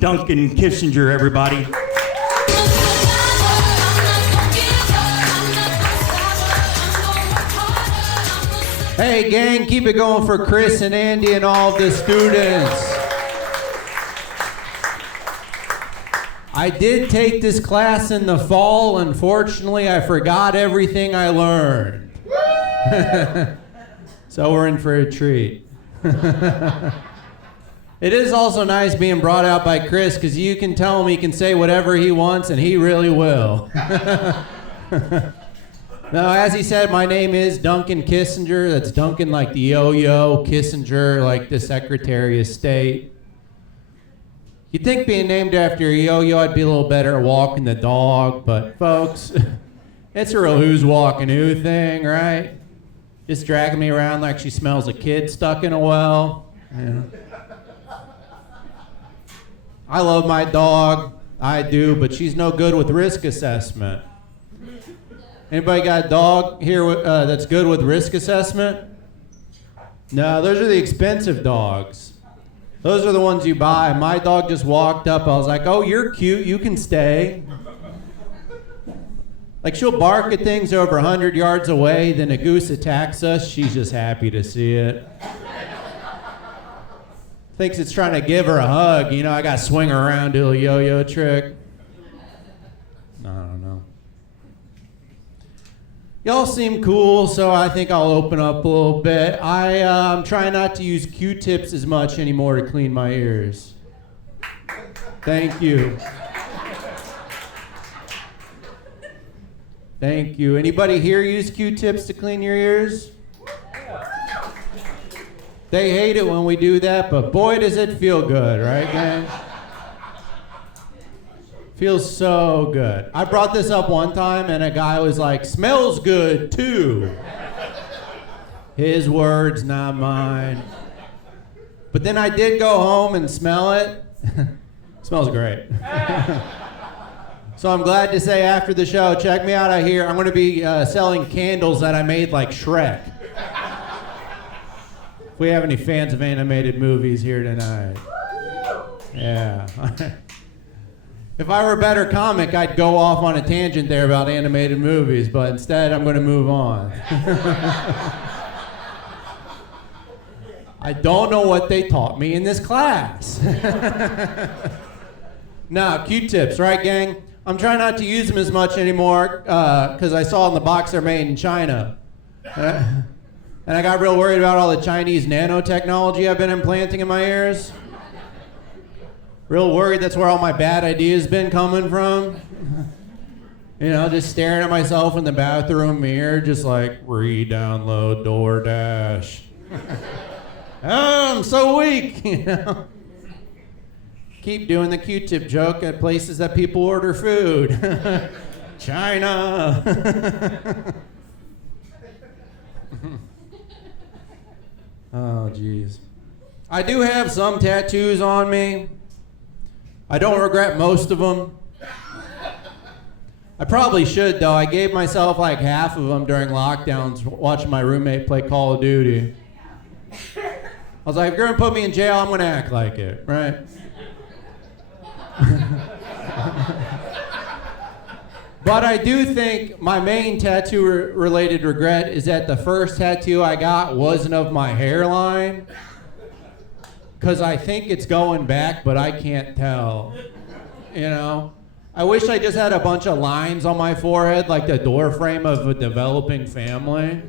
Duncan Kissinger, everybody. Hey gang, keep it going for Chris and Andy and all of the students. I did take this class in the fall. Unfortunately, I forgot everything I learned. So we're in for a treat. It is also nice being brought out by Chris because you can tell him he can say whatever he wants and he really will. Now, as he said, my name is Duncan Kissinger. That's Duncan like the yo-yo, Kissinger like the Secretary of State. You'd think being named after a yo-yo I'd be a little better at walking the dog, but folks, it's a real who's walking who thing, right? Just dragging me around like she smells a kid stuck in a well. Yeah. I love my dog, I do, but she's no good with risk assessment. Anybody got a dog here that's good with risk assessment? No, those are the expensive dogs. Those are the ones you buy. My dog just walked up. I was like, oh, you're cute. You can stay. Like, she'll bark at things over 100 yards away. Then a goose attacks us. She's just happy to see it. Thinks it's trying to give her a hug. You know, I got to swing her around, do a yo-yo trick. I don't know. Y'all seem cool, so I think I'll open up a little bit. I'm trying not to use Q-tips as much anymore to clean my ears. Thank you. Thank you. Anybody here use Q-tips to clean your ears? They hate it when we do that, but boy does it feel good, right, gang? Feels so good. I brought this up one time and a guy was like, smells good too. His words, not mine. But then I did go home and smell it. Smells great. So I'm glad to say after the show, check me out here. I'm going to be selling candles that I made like Shrek. If we have any fans of animated movies here tonight. Yeah. If I were a better comic, I'd go off on a tangent there about animated movies, but instead I'm going to move on. I don't know what they taught me in this class. Now, Q-tips, right, gang? I'm trying not to use them as much anymore because I saw in the box they're made in China. And I got real worried about all the Chinese nanotechnology I've been implanting in my ears. Real worried that's where all my bad ideas been coming from. You know, just staring at myself in the bathroom mirror, just like, re-download DoorDash. Oh, I'm so weak, you know. Keep doing the Q-tip joke at places that people order food. China. Oh, jeez. I do have some tattoos on me. I don't regret most of them. I probably should, though. I gave myself like half of them during lockdowns watching my roommate play Call of Duty. I was like, if you're going to put me in jail, I'm going to act like it, right? But I do think my main tattoo-related regret is that the first tattoo I got wasn't of my hairline. Because I think it's going back, but I can't tell. You know? I wish I just had a bunch of lines on my forehead like the door frame of a developing family.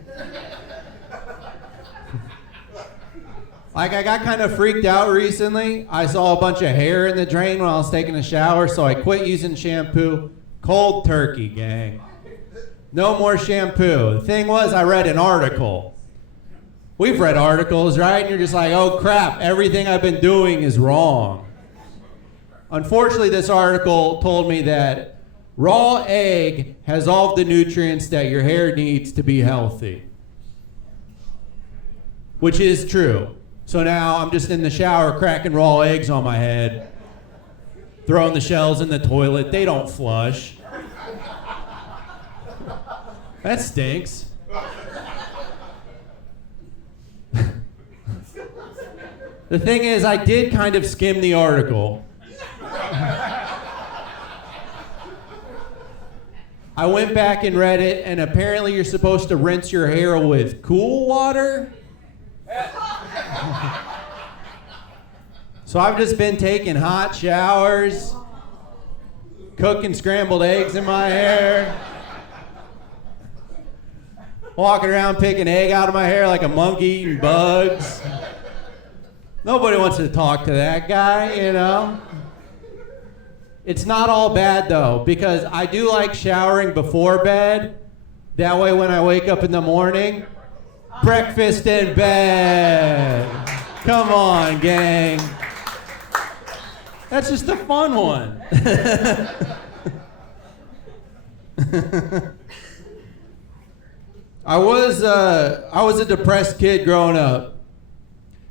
Like, I got kind of freaked out recently. I saw a bunch of hair in the drain when I was taking a shower, so I quit using shampoo. Cold turkey, gang. No more shampoo. The thing was, I read an article. We've read articles, right? And you're just like, oh crap, everything I've been doing is wrong. Unfortunately, this article told me that raw egg has all of the nutrients that your hair needs to be healthy. Which is true. So now I'm just in the shower cracking raw eggs on my head, throwing the shells in the toilet. They don't flush. That stinks. The thing is, I did kind of skim the article. I went back and read it, and apparently you're supposed to rinse your hair with cool water. So I've just been taking hot showers, cooking scrambled eggs in my hair, walking around picking egg out of my hair like a monkey eating bugs. Nobody wants to talk to that guy, you know? It's not all bad though, because I do like showering before bed. That way when I wake up in the morning, breakfast in bed. Come on, gang. That's just a fun one. I was a depressed kid growing up.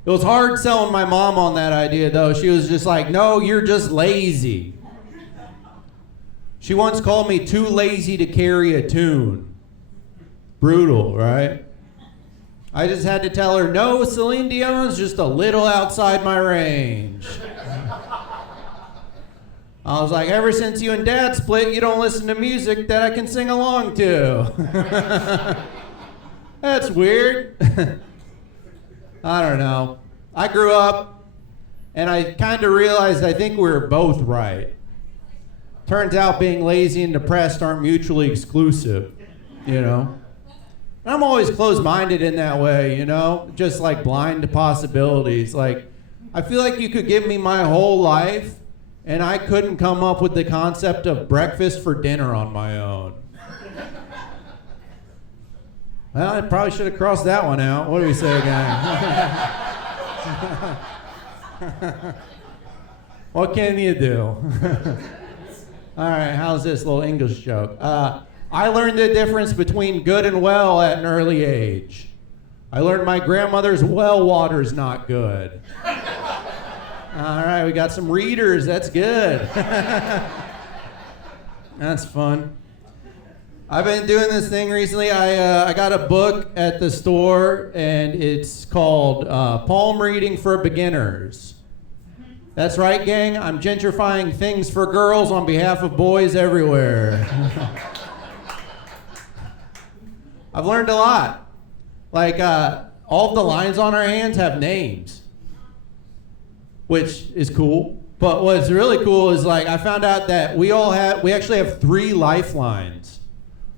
It was hard selling my mom on that idea though. She was just like, no, you're just lazy. She once called me too lazy to carry a tune. Brutal, right? I just had to tell her, no, Celine Dion's just a little outside my range. I was like, ever since you and Dad split, you don't listen to music that I can sing along to. That's weird. I don't know. I grew up, and I kind of realized I think we were both right. Turns out being lazy and depressed aren't mutually exclusive, you know? And I'm always closed-minded in that way, you know? Just like blind to possibilities. Like, I feel like you could give me my whole life, and I couldn't come up with the concept of breakfast for dinner on my own. Well, I probably should have crossed that one out. What do we say, gang? What can you do? All right, how's this little English joke? I learned the difference between good and well at an early age. I learned my grandmother's well water's not good. All right, we got some readers. That's good. That's fun. I've been doing this thing recently. I got a book at the store, and it's called Palm Reading for Beginners. That's right, gang. I'm gentrifying things for girls on behalf of boys everywhere. I've learned a lot. Like, all of the lines on our hands have names, which is cool. But what's really cool is, like, I found out that we actually have 3 lifelines.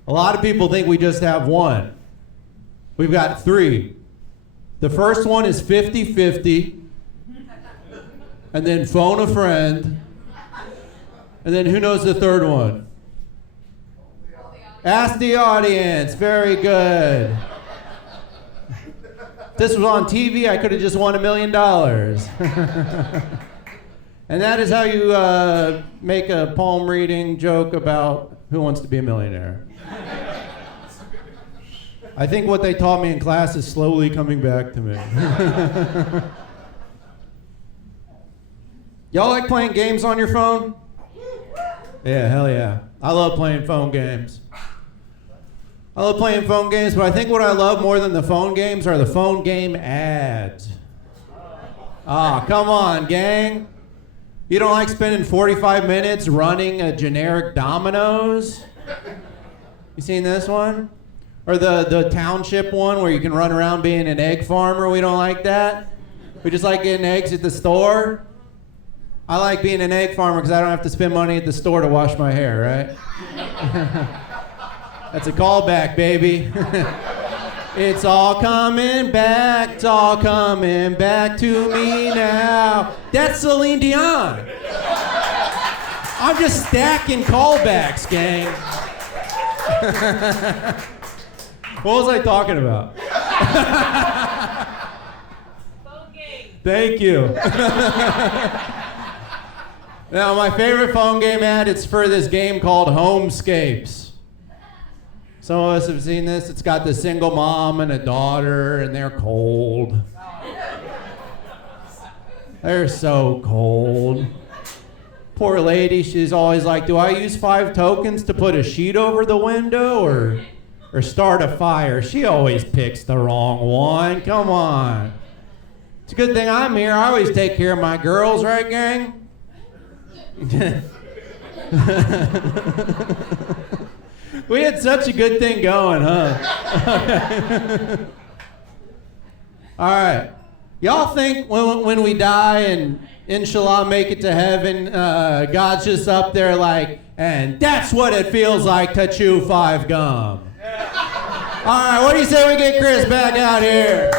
A lot of people think we just have one. We've got 3. The first one is 50-50. And then phone a friend. And then who knows the third one? Ask the audience. Very good. If this was on TV, I could have just won $1 million. And that is how you make a palm reading joke about Who Wants to Be a Millionaire. I think what they taught me in class is slowly coming back to me. Y'all like playing games on your phone? Yeah, hell yeah. I love playing phone games. I love playing phone games, but I think what I love more than the phone games are the phone game ads. Ah, come on, gang. You don't like spending 45 minutes running a generic Domino's? You seen this one? Or the township one where you can run around being an egg farmer? We don't like that. We just like getting eggs at the store. I like being an egg farmer because I don't have to spend money at the store to wash my hair, right? That's a callback, baby. It's all coming back, it's all coming back to me now. That's Celine Dion. I'm just stacking callbacks, gang. What was I talking about? Phone game. Thank you. Now, my favorite phone game ad, it's for this game called Homescapes. Some of us have seen this. It's got the single mom and a daughter, and they're cold. They're so cold. Poor lady, she's always like, do I use 5 tokens to put a sheet over the window or start a fire? She always picks the wrong one. Come on. It's a good thing I'm here. I always take care of my girls, right, gang? We had such a good thing going, huh? All right. Y'all think when we die and inshallah make it to heaven, God's just up there like, and that's what it feels like to chew 5 gum. All right, what do you say we get Chris back out here?